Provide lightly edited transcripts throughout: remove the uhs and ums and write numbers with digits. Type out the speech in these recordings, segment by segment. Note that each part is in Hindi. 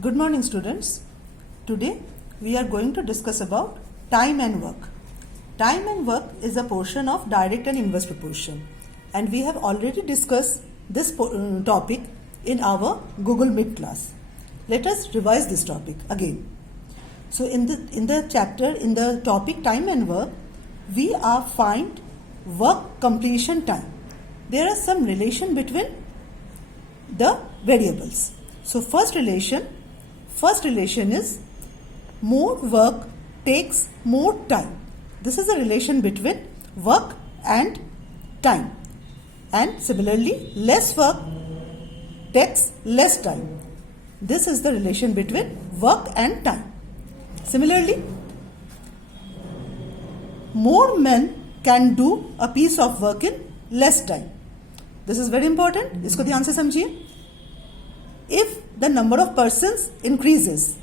Good morning, students. Today we are going to discuss about time and work. Time and work is a portion of direct and inverse proportion, and we have already discussed this topic in our Google Meet class. Let us revise this topic again. So in the topic time and work, we are find work completion time. There are some relation between the variables. So first relation is more work takes more time. This is a relation between work and time. And similarly, less work takes less time. This is the relation between work and time. Similarly, more men can do a piece of work in less time. This is very important. इसको ध्यान से समझिए. If the number of persons increases,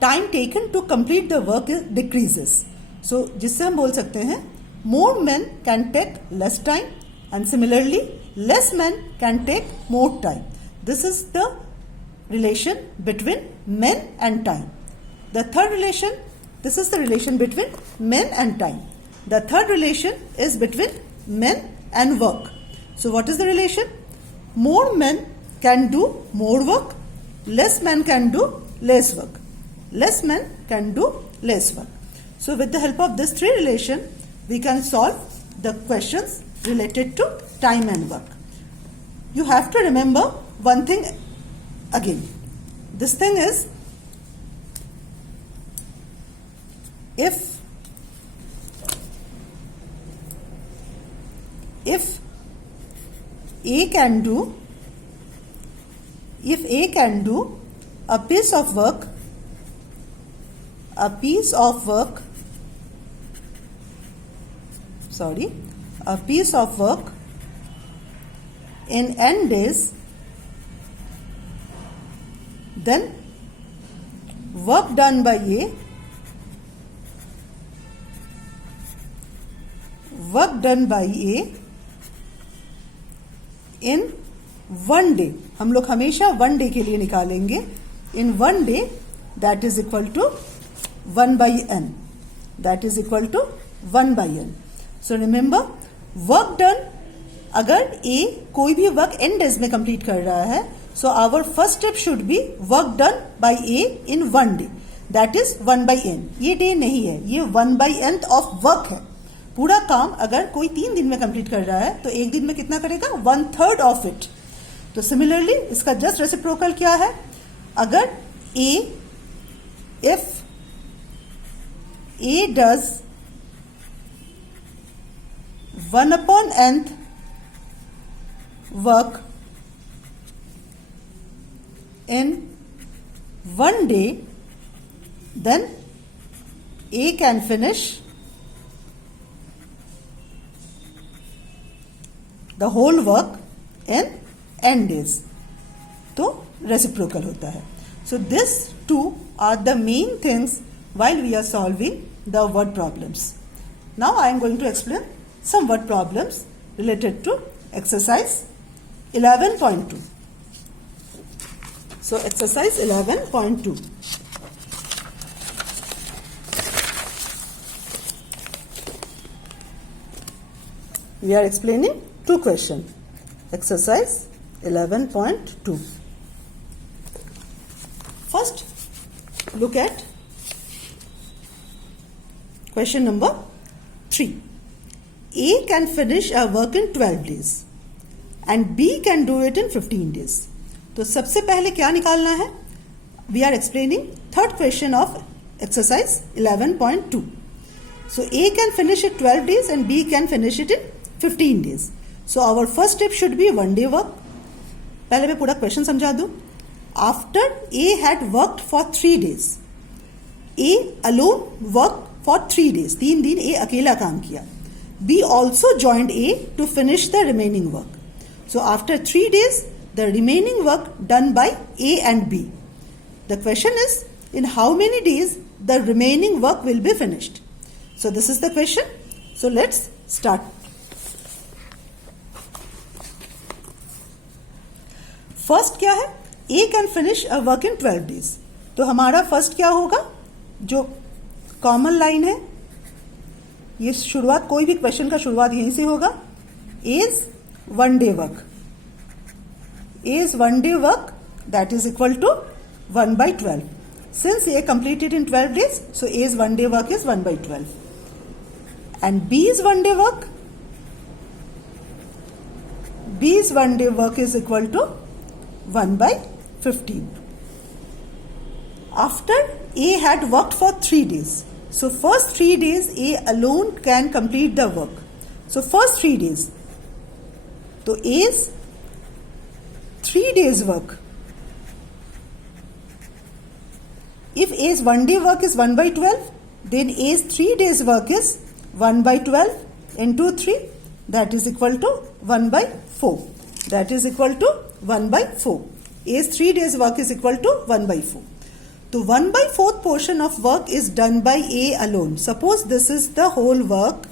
time taken to complete the work decreases. So जिससे हम बोल सकते हैं more men can take less time, and similarly less men can take more time. This is the relation between men and time. The third relation, this is the relation between men and time. The third relation is between men and work. So what is the relation? More men can do more work, less men can do less work. Less men can do less work. So with the help of this three relation, we can solve the questions related to time and work. You have to remember one thing again. This thing is, if A can do a piece of work in n days, then work done by A in 1 day, हम लोग हमेशा 1 day के लिए निकालेंगे. In 1 day, that is equal to 1 by n. That is equal to 1 by n. So remember, work done, अगर A कोई भी वर्क n days में कंप्लीट कर रहा है, so our first step should be work done by A in 1 day. That is 1 by n. ये day नहीं है, ये 1 by nth of work है. पूरा काम अगर कोई 3 दिन में कंप्लीट कर रहा है तो एक दिन में कितना करेगा? 1/3 ऑफ इट. तो सिमिलरली इसका जस्ट रेसिप्रोकल क्या है? अगर if A does 1/nth work in 1 day, then A can finish the whole work in n days. तो reciprocal होता है. So these two are the main things while we are solving the word problems. Now I am going to explain some word problems related to exercise 11.2. So exercise 11.2. We are explaining two questions. Exercise 11.2. First, look at question number 3. A can finish a work in 12 days and B can do it in 15 days. तो सबसे पहले क्या निकालना है? We are explaining third question of exercise 11.2. So A can finish it 12 days and B can finish it in 15 days. So our first step should be 1 day work. पहले मैं पूरा क्वेश्चन समझा दूं. After A had worked for 3 days, A alone worked for 3 days. 3 दिन A अकेला काम किया. B also joined A to finish the remaining work. So after 3 days, the remaining work done by A and B. The question is, in how many days the remaining work will be finished? So this is the question. So let's start. First क्या है? A can finish a work in 12 days. तो हमारा फर्स्ट क्या होगा, जो कॉमन लाइन है, ये शुरुआत, कोई भी क्वेश्चन का शुरुआत यहीं से होगा, is one day work, is one day work that is equal to 1/12. Since A completed in 12 days, so A's one day work is 1/12. And B's one day work, B's one day work is equal to 1/15. After A had worked for 3 days, so first 3 days A alone can complete the work. So first 3 days, so A's 3 days work. If A's one day work is 1/12, then A's 3 days work is 1/12 into 3, that is equal to 1/4. That is equal to 1/4. A's 3 days work is equal to 1/4. So 1/4 portion of work is done by A alone. Suppose this is the whole work.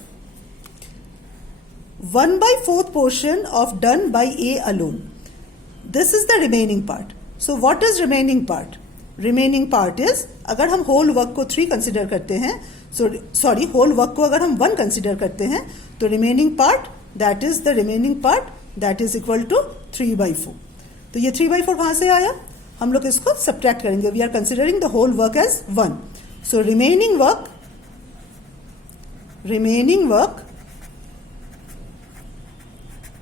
1/4 portion of done by A alone. This is the remaining part. So what is remaining part? Remaining part is, अगर हम होल वर्क को 3 कंसिडर करते हैं, सॉरी होल वर्क को अगर हम 1 कंसिडर करते हैं, तो remaining part that is the remaining part that is equal to 3/4. तो ये 3/4 कहां से आया, हम लोग इसको सब्ट्रैक्ट करेंगे. We are considering the whole work as 1. So remaining work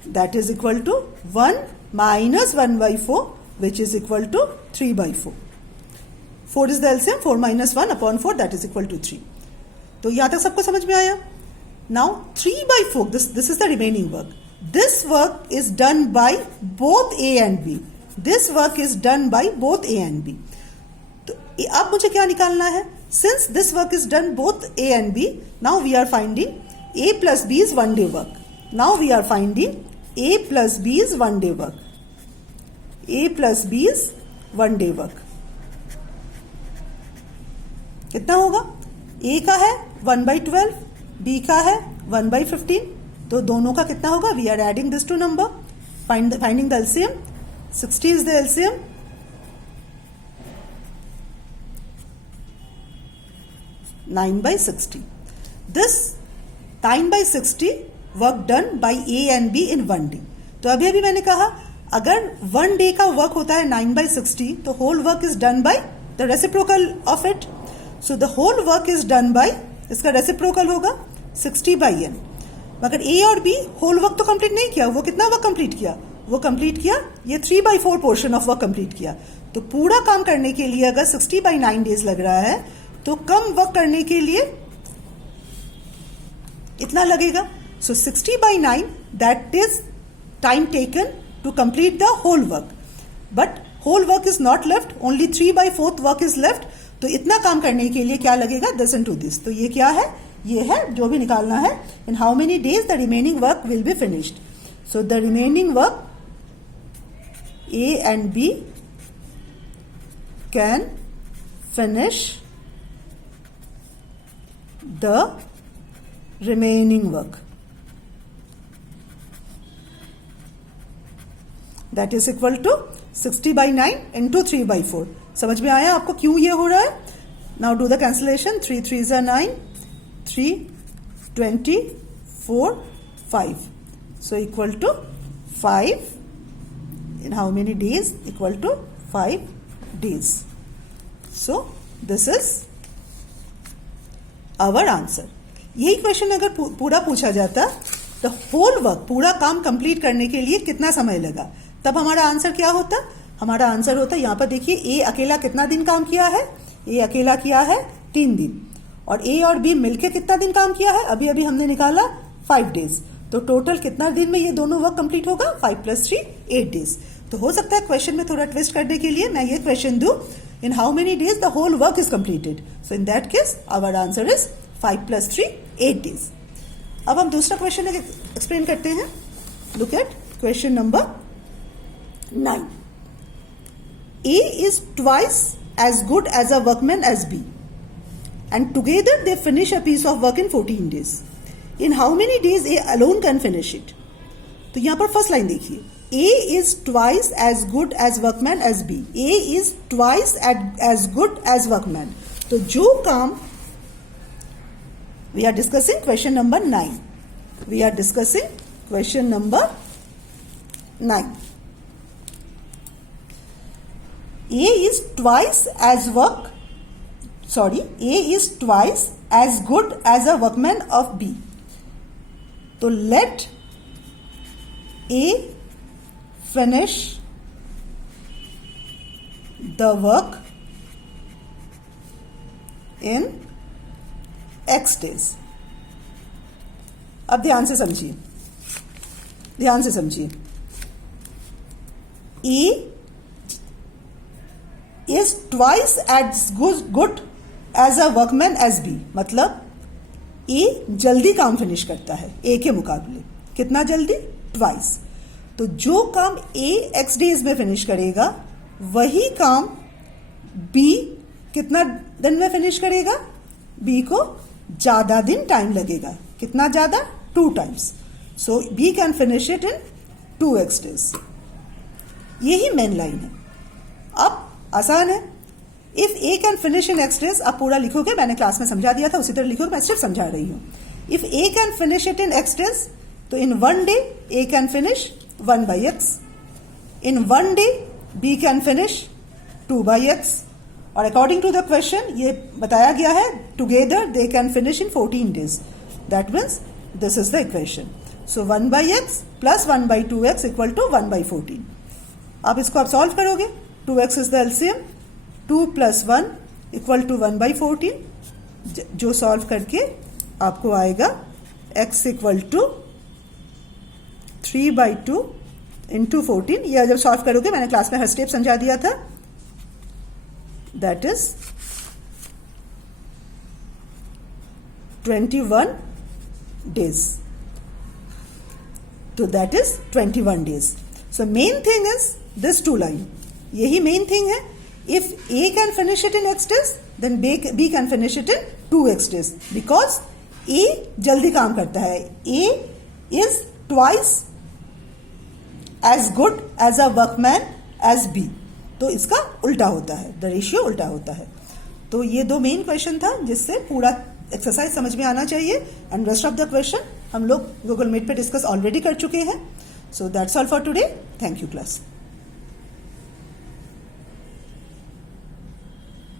that is equal to 1 minus 1/4 which is equal to 3/4. 4 is the LCM, 4 minus 1 upon 4 that is equal to 3. तो यहां तक सबको समझ में आया. Now 3/4, this is the remaining work. This work is done by both A and B. This work is done by both A and B. तो अब मुझे क्या निकालना है, since this work is done both A and B, now we are finding A plus B is one day work. Now we are finding A plus B is one day work. A plus B is one day work. कितना होगा, A का है 1/12, B का है 1/15, तो दोनों का कितना होगा, we are adding this to number, finding the LCM. 60 is the LCM. 9/60. This 9/60 work done by A and B in 1 day. तो अभी मैंने कहा अगर 1 डे का वर्क होता है 9/60, तो whole work is done by the reciprocal of it. So the whole work is done by, इसका रेसिप्रोकल होगा 60/n. मगर A और B होल वर्क तो कंप्लीट नहीं किया. वो कितना वर्क कंप्लीट किया, वो कंप्लीट किया ये 3/4 पोर्शन ऑफ वर्क कंप्लीट किया. तो पूरा काम करने के लिए अगर 60/9 डेज लग रहा है, तो कम वर्क करने के लिए इतना लगेगा. So 60/9 that is time taken to complete the whole work. But whole work is not left, only 3/4 work is left. तो इतना काम करने के लिए क्या लगेगा, दिस इनटू दिस. तो ये क्या है, ये है जो भी निकालना है. इन how many days the remaining work will be finished. So the remaining work A and B can finish the remaining work. That is equal to 60/9 into 3/4. समझ में आया आपको क्यों ये हो रहा है. Now do the cancellation. 3 3s are 9, 3 20 4 5. So equal to 5. In how many days, equal to 5 days. So this is our answer. यही क्वेश्चन अगर पूरा पूछा जाता, द होल वर्क, पूरा काम कंप्लीट करने के लिए कितना समय लगा, तब हमारा आंसर क्या होता, हमारा आंसर होता, यहां पर देखिए A अकेला कितना दिन काम किया है, A अकेला किया है 3 दिन, और A और B मिलके कितना दिन काम किया है, अभी अभी हमने निकाला 5 डेज. तो टोटल कितना दिन में ये दोनों वर्क कंप्लीट होगा, 5 + 3 8 डेज. तो हो सकता है क्वेश्चन में थोड़ा ट्विस्ट करने के लिए मैं ये क्वेश्चन दूं, in how many days the whole work is completed. So in that case our answer is 5 + 3 8 days. अब हम दूसरा क्वेश्चन एक्सप्लेन करते हैं. Look at question number 9. A is twice as good as a workman as B, and together they finish a piece of work in 14 days. In how many days A alone can finish it? तो यहां पर फर्स्ट लाइन देखिए, A is twice as good as workman as B. A is twice as good as workman. तो जो काम, we are discussing question number 9. We are discussing question number 9. A is twice as good as a workman of B. तो let A finish the work in X days. अब ध्यान से समझिए, A is twice as good as a workman as B. मतलब A जल्दी काम फिनिश करता है A के मुकाबले. कितना जल्दी? ट्वाइस. तो जो काम A X डेज में फिनिश करेगा वही काम B कितना दिन में फिनिश करेगा? B को ज्यादा दिन टाइम लगेगा. कितना ज्यादा? 2 times. So B can finish it in 2x days. यही मेन लाइन है. अब आसान है. If A can finish in X days, आप पूरा लिखोगे, मैंने क्लास में समझा दिया था, उसी तरह लिखोगे, मैं सिर्फ समझा रही हूं. If A can finish it in X days, तो इन 1 day A can finish 1 by x. In 1 day B can finish 2 by x. और अकॉर्डिंग टू द क्वेश्चन ये बताया गया है together they can finish in 14 days. That means this is the equation. So 1 by x plus 1 by 2x equal to 1 by 14. आप इसको आप सॉल्व करोगे. 2x is the LCM. 2 plus 1 equal to 1 by 14. जो सॉल्व करके आपको आएगा x equal to 3 by 2 into 14. यह जब सॉल्व करोगे, मैंने क्लास में हर स्टेप समझा दिया था, दैट इज 21 days. तो that is 21 days. So main thing is this 2 line. यही मेन थिंग है. If A can finish it in X days, then B can finish it in 2x days. Because A जल्दी काम करता है. A is twice as good as a workman as B. तो इसका उल्टा होता है, द रेशियो उल्टा होता है. तो ये 2 मेन क्वेश्चन था जिससे पूरा एक्सरसाइज समझ में आना चाहिए. And rest of the question हम लोग गूगल मीट पे डिस्कस ऑलरेडी कर चुके हैं. So that's all for today. Thank you class.